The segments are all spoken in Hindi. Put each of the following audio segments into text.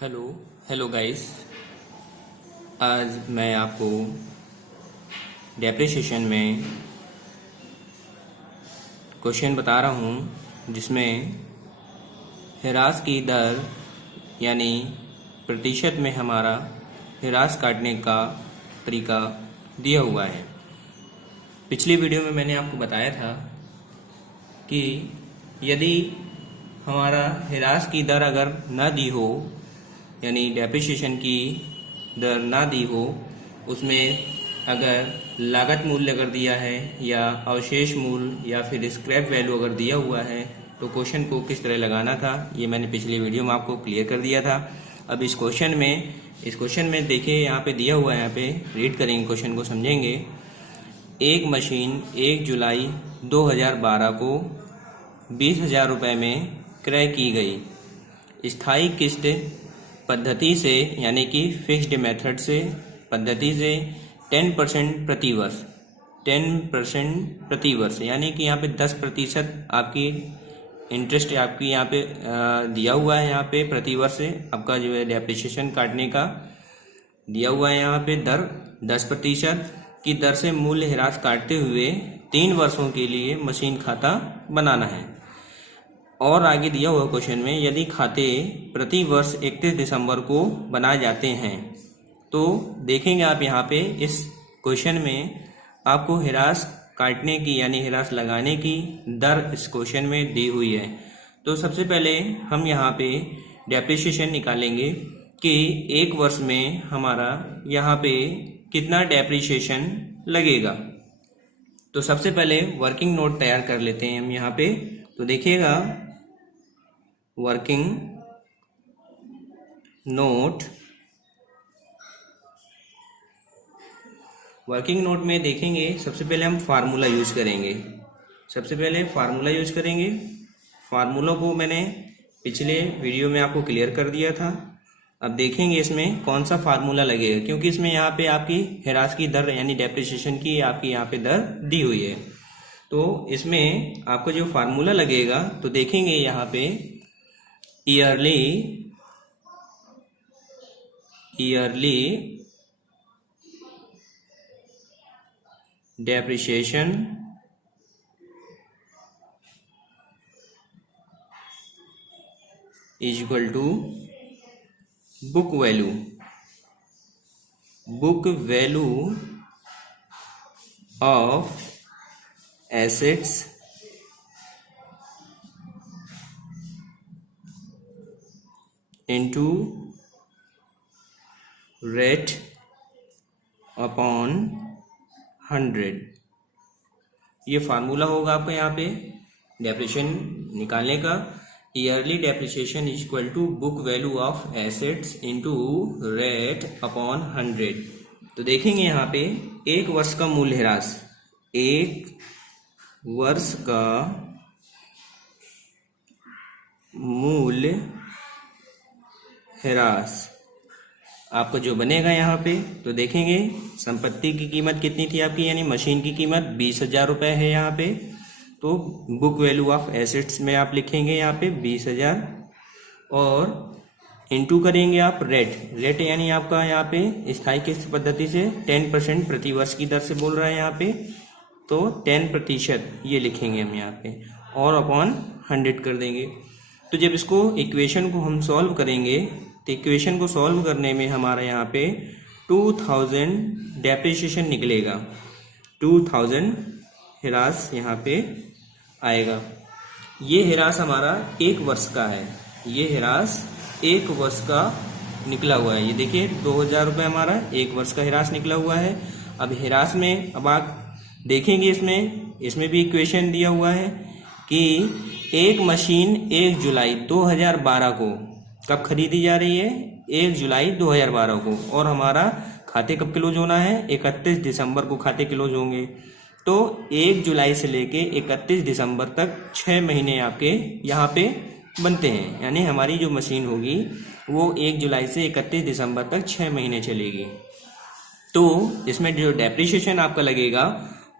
Hello hello guys. आज मैं आपको डेप्रिसिएशन में क्वेश्चन बता रहा हूँ जिसमें ह्रास की दर यानी प्रतिशत में हमारा ह्रास काटने का तरीका दिया हुआ है। पिछली वीडियो में मैंने आपको बताया था कि यदि हमारा ह्रास की दर अगर न दी हो यानी डेप्रिसिएशन की दर ना दी हो, उसमें अगर लागत मूल्य अगर दिया है या अवशेष मूल्य या फिर स्क्रैप वैल्यू अगर दिया हुआ है तो क्वेश्चन को किस तरह लगाना था ये मैंने पिछली वीडियो में आपको क्लियर कर दिया था। अब इस क्वेश्चन में देखिए यहाँ पे दिया हुआ है, यहाँ पे रीड करेंगे क्वेश्चन को समझेंगे। एक मशीन 1 जुलाई 2012 को 20,000 रुपये में क्रय की गई। स्थायी किस्त पद्धति से यानी कि फिक्स्ड मेथड से पद्धति से 10% प्रतिवर्ष 10% प्रतिवर्ष यानी कि यहाँ पे 10% आपकी इंटरेस्ट आपकी यहाँ पे दिया हुआ है। यहाँ पे प्रतिवर्ष से आपका जो है डेप्रिसिएशन काटने का दिया हुआ है। यहाँ पे दर 10% की दर से मूल्य ह्रास काटते हुए 3 वर्षों के लिए मशीन खाता बनाना है। और आगे दिया हुआ क्वेश्चन में यदि खाते प्रति वर्ष 31 दिसंबर को बनाए जाते हैं तो देखेंगे आप यहाँ पे इस क्वेश्चन में आपको ह्रास काटने की यानी ह्रास लगाने की दर इस क्वेश्चन में दी हुई है। तो सबसे पहले हम यहाँ पे डेप्रिसिएशन निकालेंगे कि एक वर्ष में हमारा यहाँ पे कितना डेप्रिसिएशन लगेगा। तो सबसे पहले वर्किंग नोट तैयार कर लेते हैं हम यहाँ पे। तो देखिएगा वर्किंग नोट में देखेंगे सबसे पहले हम फार्मूला यूज करेंगे। फार्मूला को मैंने पिछले वीडियो में आपको क्लियर कर दिया था। अब देखेंगे इसमें कौन सा फार्मूला लगेगा, क्योंकि इसमें यहाँ पे आपकी ह्रास की दर यानी डेप्रिसिएशन की आपकी यहाँ पे दर दी हुई है। तो इसमें आपको जो फार्मूला लगेगा तो देखेंगे यहाँ पे yearly depreciation is equal to book value of assets into rate upon 100। ये फार्मूला होगा आपका यहाँ पे डेप्रिसिएशन निकालने का। Yearly depreciation is equal to book value of assets into rate upon 100। तो देखेंगे यहाँ पे एक वर्ष का मूल्य ह्रास, एक वर्ष का मूल्य ह्रास आपका जो बनेगा यहाँ पे। तो देखेंगे संपत्ति की कीमत कितनी थी आपकी यानी मशीन की कीमत 20,000 रुपये है यहाँ पे। तो बुक वैल्यू ऑफ एसेट्स में आप लिखेंगे यहाँ पे 20,000 और इंटू करेंगे आप रेट यानी आपका यहाँ पे स्थायी किस्त पद्धति से 10% प्रतिवर्ष की दर से बोल रहा है यहाँ पे। तो 10% ये लिखेंगे हम यहाँ पे और अपॉन 100 कर देंगे। तो जब इसको इक्वेशन को हम सॉल्व करेंगे तो इक्वेशन को सॉल्व करने में हमारा यहाँ पे 2000 डेप्रिसिएशन निकलेगा, 2000 ह्रास यहाँ पे आएगा। ये ह्रास हमारा एक वर्ष का है, ये ह्रास एक वर्ष का निकला हुआ है। ये देखिए 2,000 रुपये हमारा एक वर्ष का ह्रास निकला हुआ है। अब ह्रास में अब आप देखेंगे इसमें भी इक्वेशन दिया हुआ है कि एक मशीन 1 जुलाई 2012 को कब खरीदी जा रही है, 1 जुलाई 2012 को, और हमारा खाते कब क्लोज होना है, 31 दिसंबर को खाते क्लोज होंगे। तो 1 जुलाई से लेके 31 दिसंबर तक 6 महीने आपके यहाँ पे बनते हैं, यानी हमारी जो मशीन होगी वो 1 जुलाई से 31 दिसंबर तक 6 महीने चलेगी। तो इसमें जो डेप्रिसिएशन आपका लगेगा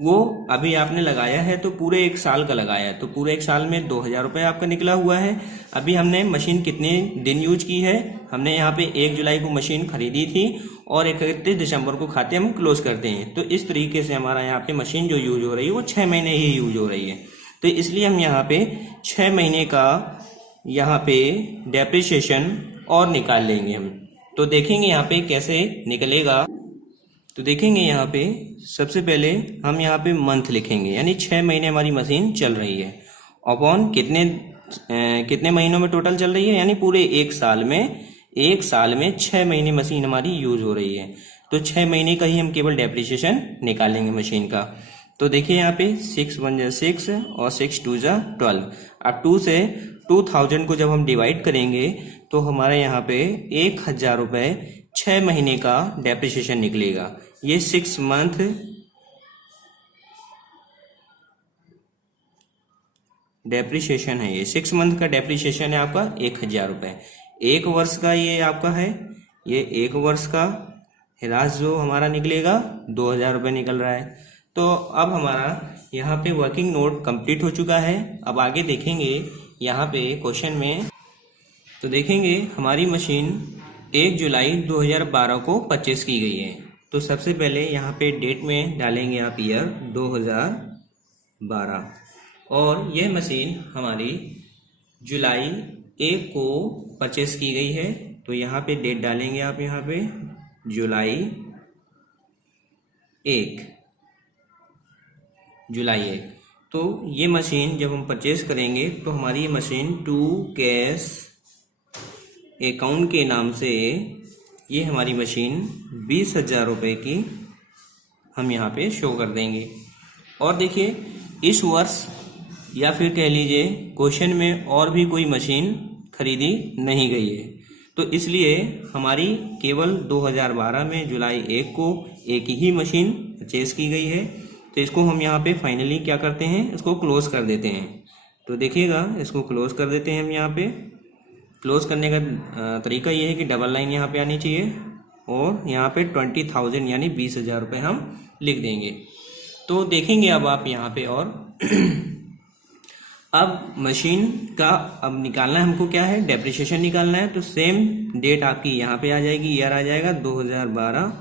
वो अभी आपने लगाया है तो पूरे 1 साल का लगाया है, तो पूरे 1 साल में 2,000 रुपये आपका निकला हुआ है। अभी हमने मशीन कितने दिन यूज की है, हमने यहाँ पे 1 जुलाई को मशीन खरीदी थी और 31 दिसंबर को खाते हम क्लोज करते हैं। तो इस तरीके से हमारा यहाँ पे मशीन जो यूज हो रही है वो 6 महीने ही यूज हो रही है। तो इसलिए हम यहाँ पे 6 महीने का यहाँ पे डेप्रिसिएशन और निकाल लेंगे हम। तो देखेंगे यहाँ पे कैसे निकलेगा। तो देखेंगे यहाँ पे सबसे पहले हम यहाँ पे मंथ लिखेंगे, यानी 6 महीने हमारी मशीन चल रही है अपॉन कितने महीनों में टोटल चल रही है, यानी पूरे 1 साल में 6 महीने मशीन हमारी यूज हो रही है। तो 6 महीने का ही हम केवल डेप्रिसिएशन निकालेंगे मशीन का। तो देखिए यहाँ पे 6 1 जा 6 और 6 2 जा 12। अब 2 से 2000 को जब हम डिवाइड करेंगे तो हमारे यहाँ पे 1,000 रुपये 6 महीने का डेप्रिसिएशन निकलेगा। ये 6 मंथ डेप्रिसिएशन है, ये 6 मंथ का डेप्रिसिएशन है आपका 1,000 रुपये। 1 वर्ष का ये आपका है, ये 1 वर्ष का ह्रास जो हमारा निकलेगा 2,000 रुपये निकल रहा है। तो अब हमारा यहाँ पे वर्किंग नोट कंप्लीट हो चुका है। अब आगे देखेंगे यहाँ पे क्वेश्चन में। तो देखेंगे हमारी मशीन 1 जुलाई 2012 को परचेस की गई है। तो सबसे पहले यहाँ पे डेट में डालेंगे आप ईयर 2012 और यह मशीन हमारी जुलाई 1 को परचेस की गई है। तो यहाँ पे डेट डालेंगे आप, यहाँ पे जुलाई 1। तो ये मशीन जब हम परचेस करेंगे तो हमारी ये मशीन टू कैश अकाउंट के नाम से ये हमारी मशीन 20,000 रुपये की हम यहाँ पे शो कर देंगे। और देखिए इस वर्ष या फिर कह लीजिए क्वेश्चन में और भी कोई मशीन खरीदी नहीं गई है, तो इसलिए हमारी केवल 2012 में जुलाई 1 को एक ही मशीन परचेस की गई है। तो इसको हम यहाँ पे फाइनली क्या करते हैं, इसको क्लोज कर देते हैं। तो देखिएगा इसको क्लोज कर देते हैं हम। यहाँ पे क्लोज करने का तरीका ये है कि डबल लाइन यहाँ पे आनी चाहिए और यहाँ पे 20,000 यानी 20,000 रुपये हम लिख देंगे। तो देखेंगे अब आप यहाँ पे और अब मशीन का अब निकालना है हमको, क्या है, डेप्रिसिएशन निकालना है। तो सेम डेट आपकी यहाँ पे आ जाएगी, ईयर आ जाएगा 2012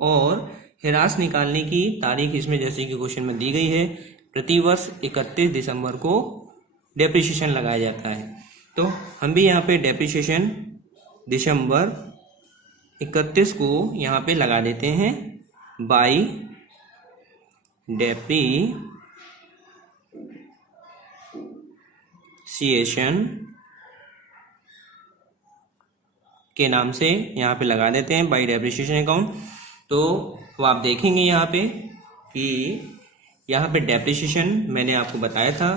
और ह्रास निकालने की तारीख इसमें जैसे कि क्वेश्चन में दी गई है, प्रतिवर्ष 31 दिसंबर को डेप्रिसिएशन लगाया जाता है। तो हम भी यहाँ पे डेप्रिसिएशन दिसंबर 31 को यहाँ पे लगा देते हैं बाई डेप्रिसिएशन के नाम से यहाँ पे लगा देते हैं बाई डेप्रिसिएशन अकाउंट। तो आप देखेंगे यहाँ पे कि यहाँ पे डेप्रिसिएशन मैंने आपको बताया था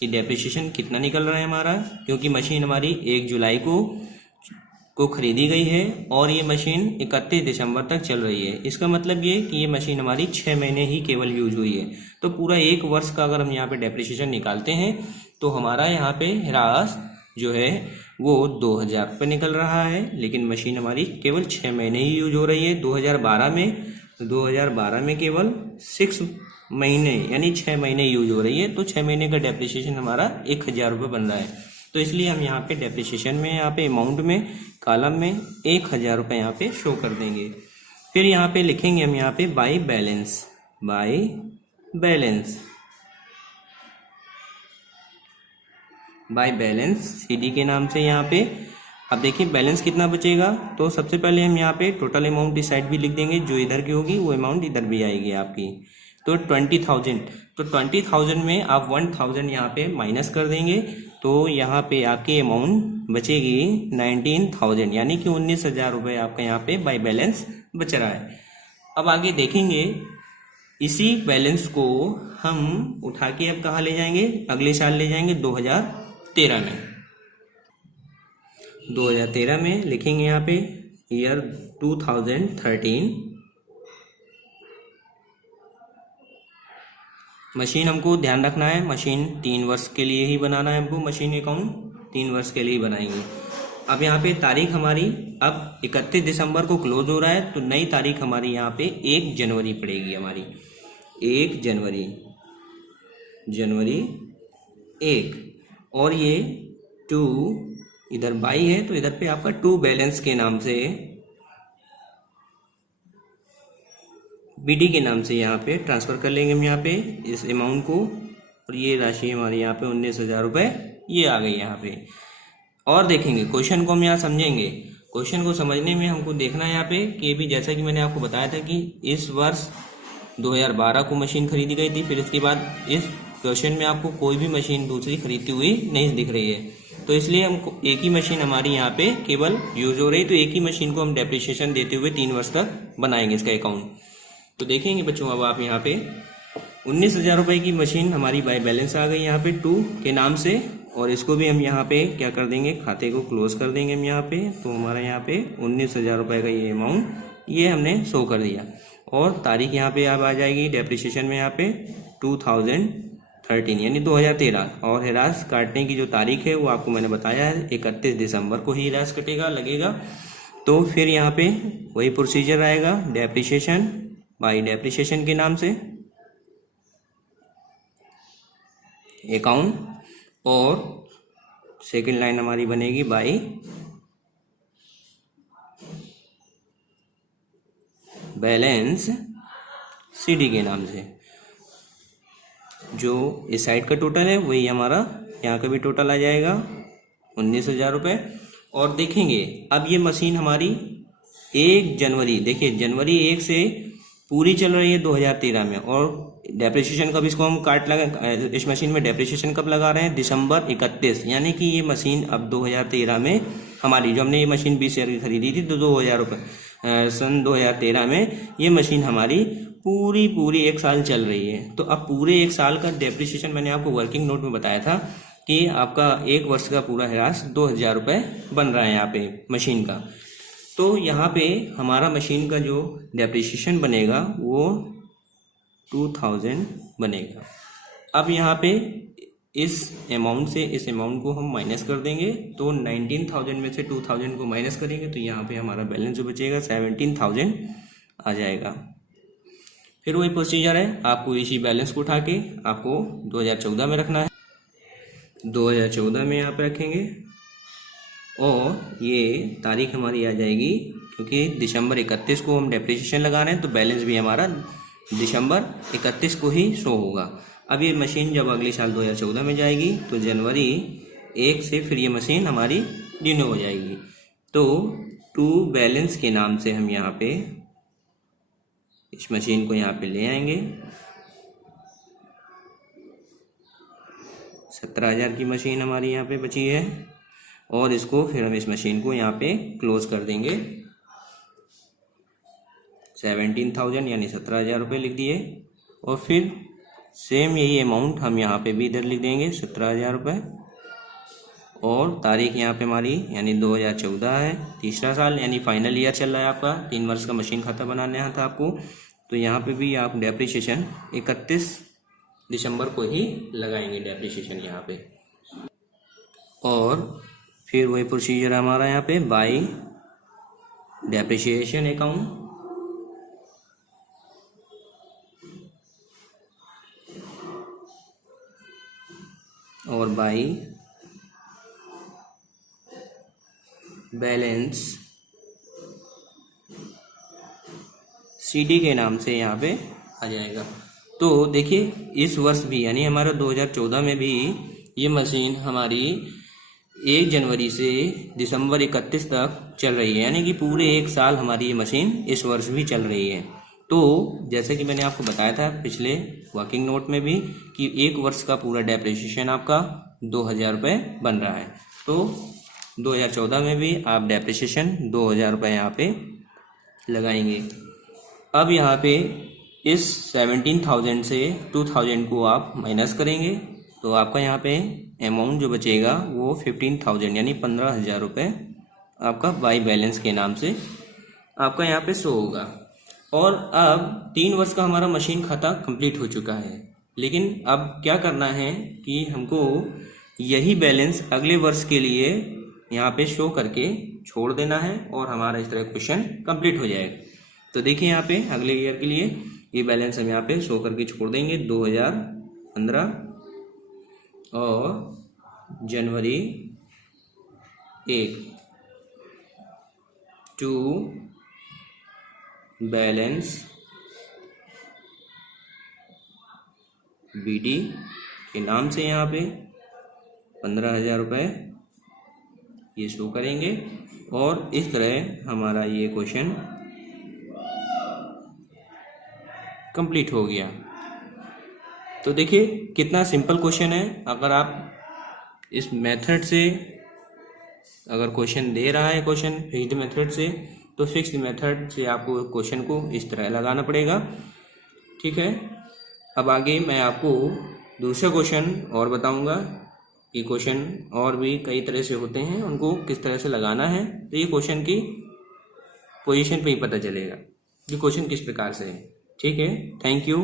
कि डेप्रिसिएशन कितना निकल रहा है हमारा, क्योंकि मशीन हमारी 1 जुलाई को खरीदी गई है और ये मशीन 31 दिसंबर तक चल रही है। इसका मतलब ये कि ये मशीन हमारी 6 महीने ही केवल यूज हुई है। तो पूरा 1 वर्ष का अगर हम यहाँ पे डेप्रिसिएशन निकालते हैं तो हमारा यहाँ पे ह्रास जो है वो 2,000 रुपये निकल रहा है, लेकिन मशीन हमारी केवल 6 महीने ही यूज हो रही है। 2012 में केवल 6 महीने यानी 6 महीने यूज हो रही है। तो 6 महीने का डेप्रिसिएशन हमारा 1,000 रुपये बन रहा है। तो इसलिए हम यहाँ पे डेप्रिसिएशन में यहाँ पे अमाउंट में कॉलम में 1,000 रुपये यहाँ पे शो कर देंगे। फिर यहाँ पे लिखेंगे हम यहाँ पे बाई बैलेंस सीडी के नाम से यहाँ पे। अब देखिए बैलेंस कितना बचेगा। तो सबसे पहले हम यहाँ पे टोटल अमाउंट इस साइड भी लिख देंगे, जो इधर की होगी वो अमाउंट इधर भी आएगी आपकी। तो 20,000, तो 20,000 में आप 1,000 यहाँ पे माइनस कर देंगे तो यहाँ पे आपकी अमाउंट बचेगी 19,000 यानी कि 19,000 रुपये आपका यहाँ पे बाई बैलेंस बच रहा है। अब आगे देखेंगे इसी बैलेंस को हम उठा के अब कहाँ ले जाएंगे, अगले साल ले जाएंगे 2013 में। 2013 में लिखेंगे यहाँ पे ईयर 2013। मशीन हमको ध्यान रखना है, मशीन 3 वर्ष के लिए ही बनाना है हमको, मशीन अकाउंट 3 वर्ष के लिए बनाएंगे। अब यहाँ पे तारीख हमारी अब 31 दिसंबर को क्लोज हो रहा है, तो नई तारीख हमारी यहाँ पे 1 जनवरी पड़ेगी हमारी। 1 जनवरी, जनवरी 1, और ये 2 इधर बाई है तो इधर पे आपका 2 बैलेंस के नाम से, बीडी के नाम से यहाँ पे ट्रांसफ़र कर लेंगे हम यहाँ पे इस अमाउंट को, और ये राशि हमारी यहाँ पे 19,000 रुपये ये आ गई यहाँ पे। और देखेंगे क्वेश्चन को हम यहाँ समझेंगे। क्वेश्चन को समझने में हमको देखना है यहाँ पे कि भी जैसा कि मैंने आपको बताया था कि इस वर्ष 2012 को मशीन खरीदी गई थी, फिर इसके बाद इस क्वेश्चन में आपको कोई भी मशीन दूसरी खरीदती हुई नहीं दिख रही है, तो इसलिए हमको एक ही मशीन हमारी यहाँ पे केवल यूज हो रही है, तो एक ही मशीन को हम डेप्रिसिएशन देते हुए 3 वर्ष तक बनाएंगे इसका अकाउंट। तो देखेंगे बच्चों, अब आप यहाँ पे 19,000 रुपये की मशीन हमारी बाय बैलेंस आ गई यहाँ पे 2 के नाम से, और इसको भी हम यहाँ पे क्या कर देंगे, खाते को क्लोज कर देंगे हम यहाँ पे। तो हमारा यहाँ पे 19,000 रुपये का ये अमाउंट ये हमने शो कर दिया, और तारीख यहाँ पे अब आ जाएगी डेप्रिसिएशन में यहाँ पे 2013 यानी 2013, और हिरास काटने की जो तारीख है वो आपको मैंने बताया है 31 दिसंबर को ही हिरास कटेगा लगेगा। तो फिर यहाँ पे वही प्रोसीजर आएगा, डेप्रिसिएशन बाई डेप्रिसिएशन के नाम से अकाउंट, और सेकंड लाइन हमारी बनेगी बाई बैलेंस सीडी के नाम से। जो इस साइड का टोटल है वही हमारा यहाँ का भी टोटल आ जाएगा 19,000 रुपये। और देखेंगे अब ये मशीन हमारी 1 जनवरी, देखिए जनवरी 1 से पूरी चल रही है 2013 में, और डेप्रिसिएशन कब इसको हम काट लगा, इस मशीन में डेप्रिसिएशन कब लगा रहे हैं, दिसंबर 31, यानी कि ये मशीन अब 2013 में हमारी, जो हमने ये मशीन 20,000 की खरीदी थी तो 2,000 रुपये सन 2013 में ये मशीन हमारी पूरी 1 साल चल रही है। तो अब पूरे 1 साल का डेप्रिसिएशन मैंने आपको वर्किंग नोट में बताया था कि आपका 1 वर्ष का पूरा हिरास 2,000 रुपये बन रहा है यहाँ पे मशीन का। तो यहाँ पे हमारा मशीन का जो डेप्रिसिएशन बनेगा वो 2,000 बनेगा। अब यहाँ पे इस अमाउंट से इस अमाउंट को हम माइनस कर देंगे, तो 19,000 में से 2,000 को माइनस करेंगे तो यहाँ पे हमारा बैलेंस जो बचेगा 17,000 आ जाएगा। फिर वही प्रोसीजर है, आपको इसी बैलेंस को उठा के आपको 2014 में रखना है, 2014 में यहाँ पे रखेंगे, और ये तारीख हमारी आ जाएगी क्योंकि दिसंबर 31 को हम डेप्रिसिएशन लगा रहे हैं तो बैलेंस भी हमारा दिसंबर 31 को ही शो होगा। अब ये मशीन जब अगले साल 2014 में जाएगी तो जनवरी 1 से फिर ये मशीन हमारी रिन्यू हो जाएगी। तो 2 बैलेंस के नाम से हम यहाँ पे इस मशीन को यहाँ पे ले आएंगे। 17,000 की मशीन हमारी यहाँ पे बची है, और इसको फिर हम इस मशीन को यहाँ पे क्लोज कर देंगे। 17,000 यानी 17,000 रुपये लिख दिए, और फिर सेम यही अमाउंट हम यहाँ पे भी इधर लिख देंगे 17,000 रुपये, और तारीख यहाँ पे हमारी यानी 2014 है, तीसरा साल यानी फाइनल ईयर चल रहा है आपका, 3 वर्ष का मशीन खाता बनाना था आपको। तो यहाँ पे भी आप डेप्रिसिएशन 31 दिसंबर को ही लगाएंगे डेप्रिसिएशन यहाँ पे, और फिर वही प्रोसीजर हमारा यहाँ पे बाई डेप्रिसिएशन अकाउंट, और बाई बैलेंस सीडी के नाम से यहाँ पे आ जाएगा। तो देखिए इस वर्ष भी यानी हमारा 2014 में भी ये मशीन हमारी 1 जनवरी से दिसंबर 31 तक चल रही है, यानी कि पूरे 1 साल हमारी ये मशीन इस वर्ष भी चल रही है। तो जैसे कि मैंने आपको बताया था पिछले वर्किंग नोट में भी कि 1 वर्ष का पूरा डेप्रिसिएशन आपका 2,000 रुपये बन रहा है। तो 2014 में भी आप डेप्रिसिएशन 2,000 रुपये यहाँ पे लगाएंगे। अब यहाँ पे इस 17,000 से 2,000 को आप माइनस करेंगे तो आपका यहाँ पे अमाउंट जो बचेगा वो 15,000 यानी 15,000 रुपये आपका बाई बैलेंस के नाम से आपका यहाँ पे शो होगा। और अब 3 वर्ष का हमारा मशीन खाता कंप्लीट हो चुका है, लेकिन अब क्या करना है कि हमको यही बैलेंस अगले वर्ष के लिए यहाँ पे शो करके छोड़ देना है, और हमारा इस तरह क्वेश्चन कंप्लीट हो जाएगा। तो देखिए यहाँ पे अगले ईयर के लिए ये बैलेंस हम यहाँ पे शो करके छोड़ देंगे 2015 और जनवरी 1 टू बैलेंस बीडी के नाम से यहाँ पे 15,000 रुपये ये शो करेंगे और इस तरह हमारा ये क्वेश्चन कंप्लीट हो गया। तो देखिए कितना सिंपल क्वेश्चन है। अगर आप इस मेथड से अगर क्वेश्चन दे रहा है क्वेश्चन फिक्स्ड मेथड से, तो फिक्स्ड मेथड से आपको क्वेश्चन को इस तरह लगाना पड़ेगा। ठीक है, अब आगे मैं आपको दूसरा क्वेश्चन और बताऊंगा कि क्वेश्चन और भी कई तरह से होते हैं, उनको किस तरह से लगाना है। तो ये क्वेश्चन की पोजीशन पे ही पता चलेगा कि क्वेश्चन किस प्रकार से है। ठीक है, थैंक यू।